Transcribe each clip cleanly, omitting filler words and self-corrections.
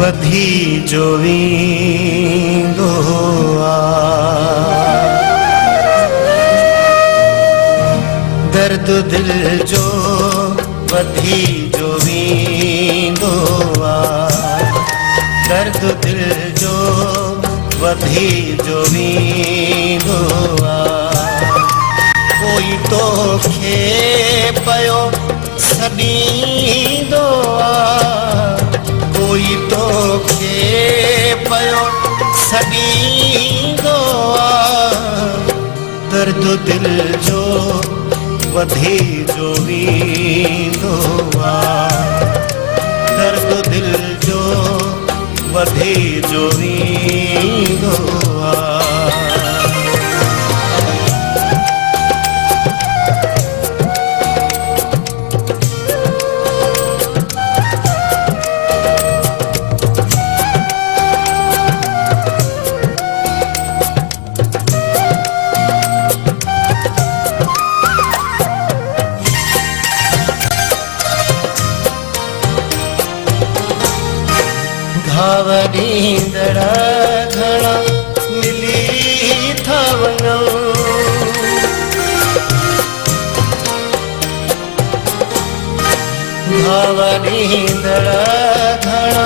वधी जो वींदो दर्द दिल जो वधी जो वींदो दर्द दिल जो वधी जो वींदो कोई तो खे पयो सॾींदो कोई तो खे पयो सॾींदो दर्द दिल जो वधी जो वींदो दर्द दिल जो वधी जो वींदो घावड़ींदड़ा घणा मिली था वञो घावड़ींदड़ा घणा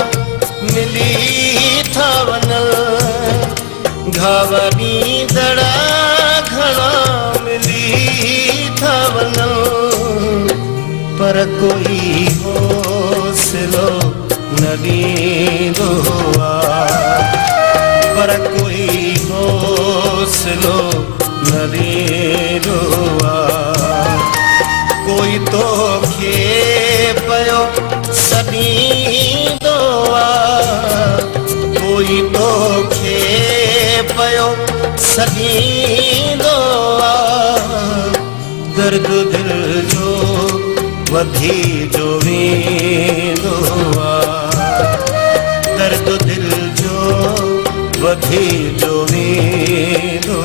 मिली था वञो घावड़ींदड़ा घणा मिली था वञो पर कोई हौसलो न ॾींदो पर कोई हौसलो न ॾींदो कोई तो खे पयो सॾींदो कोई तो खे पयो सॾींदो दर्द दिल जो वधी जो वींदो दर्द दिल जो वधी जो वींदो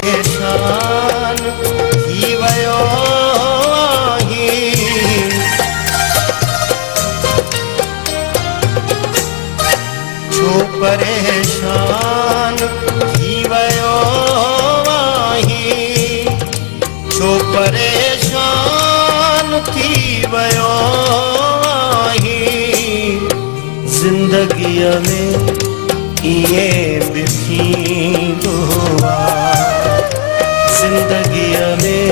परेशान थी वियो छो परेशान थी वियो छो परेशान थी वियो ज़िंदगीअ में इएं बि थींदो ज़िंदगीअ में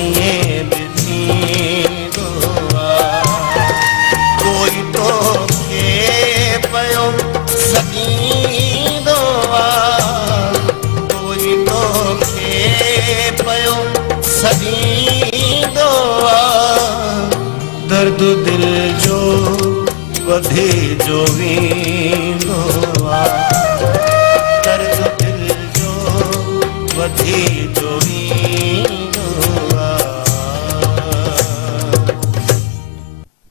इएं बि थींदो कोई तो खे पयो सॾींदो कोई तो खे पयो सॾींदो दर्द दिल जो वधी जो वींदो दर्द दिल जो वधी जो